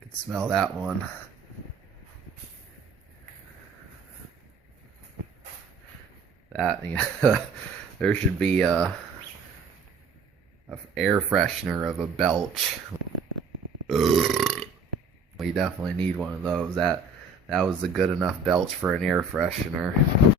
Can smell that one. That there should be a air freshener of a belch. We definitely need one of those. That was a good enough belch for an air freshener.